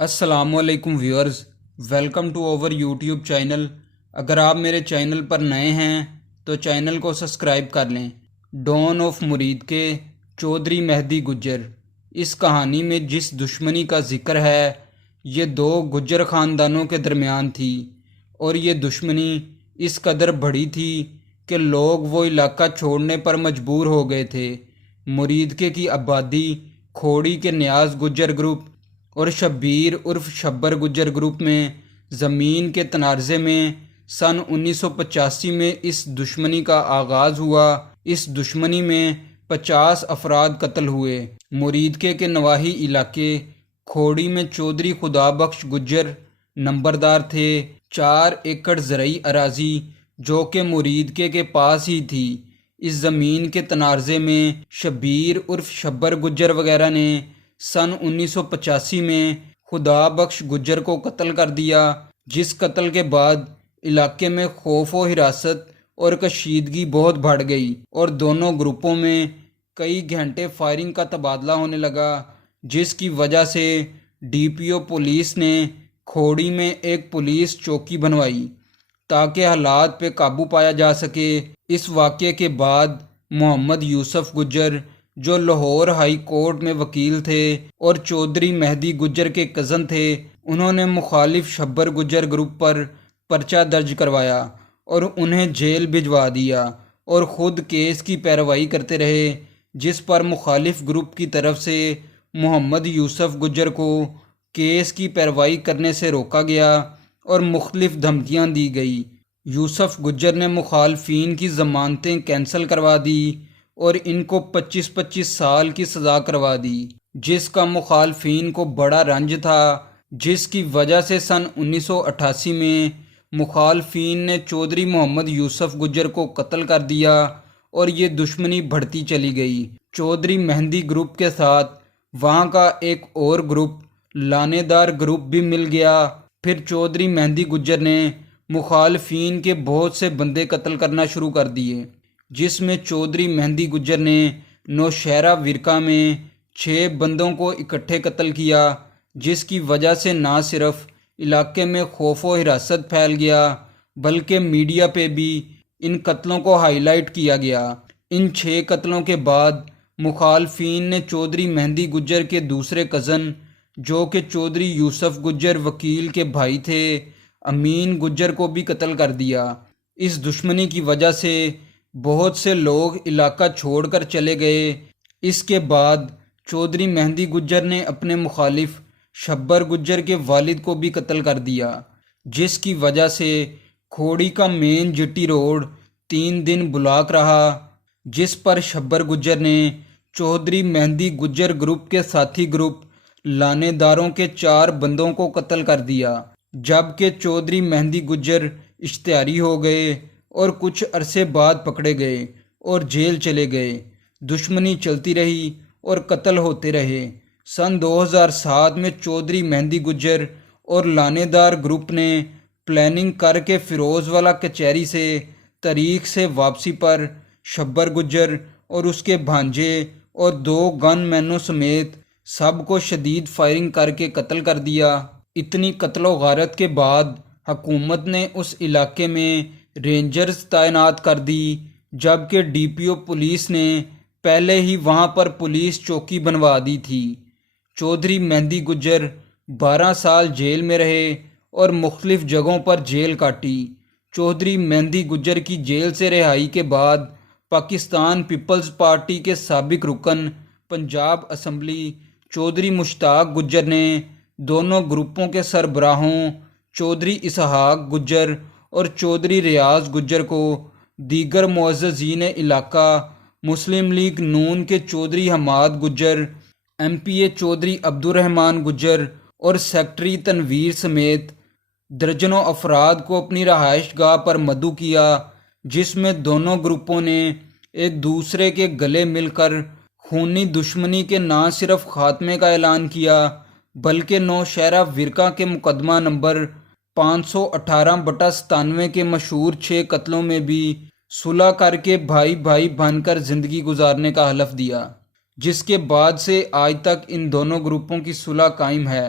अस्सलाम वालेकुम viewers, welcome to our YouTube channel. अगर आप मेरे चैनल पर नए हैं तो चैनल को सब्सक्राइब कर लें। डॉन ऑफ मुरीद के चौधरी मेहदी गुज्जर। इस कहानी में जिस दुश्मनी का जिक्र है ये दो गुज्जर ख़ानदानों के दरमियान थी, और ये दुश्मनी इस कदर बड़ी थी कि लोग वो इलाका छोड़ने पर मजबूर हो गए थे। मुरीद के की आबादी खोड़ी के न्याज गुज्जर ग्रुप और शब्बीर उर्फ शब्बर गुज्जर ग्रुप में ज़मीन के तनाज़े में सन 1985 में इस दुश्मनी का आगाज़ हुआ। इस दुश्मनी में 50 अफराद कत्ल हुए। मुरीदके के नवाही इलाके खोड़ी में चौधरी खुदाबख्श गुज्जर नंबरदार थे। 4 एकड़ ज़रई अराज़ी जो कि मुरीदके के पास ही थी, इस ज़मीन के तनाज़े में शब्बीर उर्फ शब्बर गुज्जर वगैरह ने सन 1985 में खुदाबख्श गुज्जर को कत्ल कर दिया, जिस कत्ल के बाद इलाके में खौफ व हिरासत और कशीदगी बहुत बढ़ गई और दोनों ग्रुपों में कई घंटे फायरिंग का तबादला होने लगा, जिसकी वजह से डीपीओ पुलिस ने खोड़ी में एक पुलिस चौकी बनवाई ताकि हालात पे काबू पाया जा सके। इस वाक़े के बाद मोहम्मद यूसुफ गुज्जर जो लाहौर हाई कोर्ट में वकील थे और चौधरी मेहदी गुज्जर के कज़न थे, उन्होंने मुखालिफ शब्बर गुज्जर ग्रुप पर पर्चा दर्ज करवाया और उन्हें जेल भिजवा दिया और ख़ुद केस की पैरवाई करते रहे, जिस पर मुखालिफ ग्रुप की तरफ से मोहम्मद यूसुफ गुज्जर को केस की पैरवाई करने से रोका गया और मुख्तलिफ धमकियाँ दी गई। यूसुफ गुज्जर ने मुखालफिन की ज़मानतें कैंसिल करवा दी और इनको 25-25 साल की सज़ा करवा दी, जिसका मुखालफिन को बड़ा रंज था, जिसकी वजह से सन 1988 में मुखालफिन ने चौधरी मोहम्मद यूसुफ गुज्जर को कत्ल कर दिया और ये दुश्मनी बढ़ती चली गई। चौधरी मेहदी ग्रुप के साथ वहाँ का एक और ग्रुप लानेदार ग्रुप भी मिल गया। फिर चौधरी मेहदी गुज्जर ने मुखालफिन के बहुत से बंदे कत्ल करना शुरू कर दिए, जिसमें चौधरी मेहदी गुज्जर ने नौशहरा विरका में 6 बंदों को इकट्ठे कत्ल किया, जिसकी वजह से ना सिर्फ इलाके में खौफ व हिरासत फैल गया बल्कि मीडिया पे भी इन कत्लों को हाईलाइट किया गया। इन 6 कत्लों के बाद मुखालफिन ने चौधरी मेहदी गुज्जर के दूसरे कज़न जो कि चौधरी यूसुफ गुज्जर वकील के भाई थे, अमीन गुज्जर को भी कत्ल कर दिया। इस दुश्मनी की वजह से बहुत से लोग इलाका छोड़कर चले गए। इसके बाद चौधरी मेहदी गुज्जर ने अपने मुखालिफ शब्बर गुज्जर के वालिद को भी कत्ल कर दिया, जिसकी वजह से खोड़ी का मेन जीटी रोड 3 दिन ब्लॉक रहा, जिस पर शब्बर गुज्जर ने चौधरी मेहदी गुज्जर ग्रुप के साथी ग्रुप लानेदारों के 4 बंदों को कत्ल कर दिया, जबकि चौधरी मेहदी गुज्जर इश्तिहारी हो गए और कुछ अरसे बाद पकड़े गए और जेल चले गए। दुश्मनी चलती रही और कत्ल होते रहे। सन 2007 में चौधरी मेहदी गुज्जर और लानेदार ग्रुप ने प्लानिंग करके फिरोज़वाला कचहरी से तारीख से वापसी पर शब्बर गुज्जर और उसके भांजे और 2 गनमैनों समेत सबको शदीद फायरिंग करके कत्ल कर दिया। इतनी कत्लो गारत के बाद हुकूमत ने उस इलाके में रेंजर्स तैनात कर दी, जबकि डीपीओ पुलिस ने पहले ही वहां पर पुलिस चौकी बनवा दी थी। चौधरी मेहदी गुज्जर 12 साल जेल में रहे और मुख्तलिफ जगहों पर जेल काटी। चौधरी मेहदी गुज्जर की जेल से रिहाई के बाद पाकिस्तान पीपल्स पार्टी के साबिक रुकन पंजाब असम्बली चौधरी मुश्ताक गुज्जर ने दोनों ग्रुपों के सरबराहों चौधरी इसहाक गुज्जर और चौधरी रियाज गुज्जर को दीगर मुअज़्ज़ज़ीन इलाका मुस्लिम लीग नून के चौधरी हमाद गुज्जर, एमपीए चौधरी अब्दुर्रहमान गुज्जर और सेक्रेटरी तनवीर समेत दर्जनों अफराद को अपनी रहाइश गाह पर मदऊ किया, जिसमें दोनों ग्रुपों ने एक दूसरे के गले मिलकर खूनी दुश्मनी के ना सिर्फ खात्मे का ऐलान किया बल्कि नौशहरा विरका के मुकदमा नंबर 518/97 के मशहूर 6 कत्लों में भी सुलह करके भाई भाई बनकर ज़िंदगी गुजारने का हलफ दिया, जिसके बाद से आज तक इन दोनों ग्रुपों की सुलह कायम है।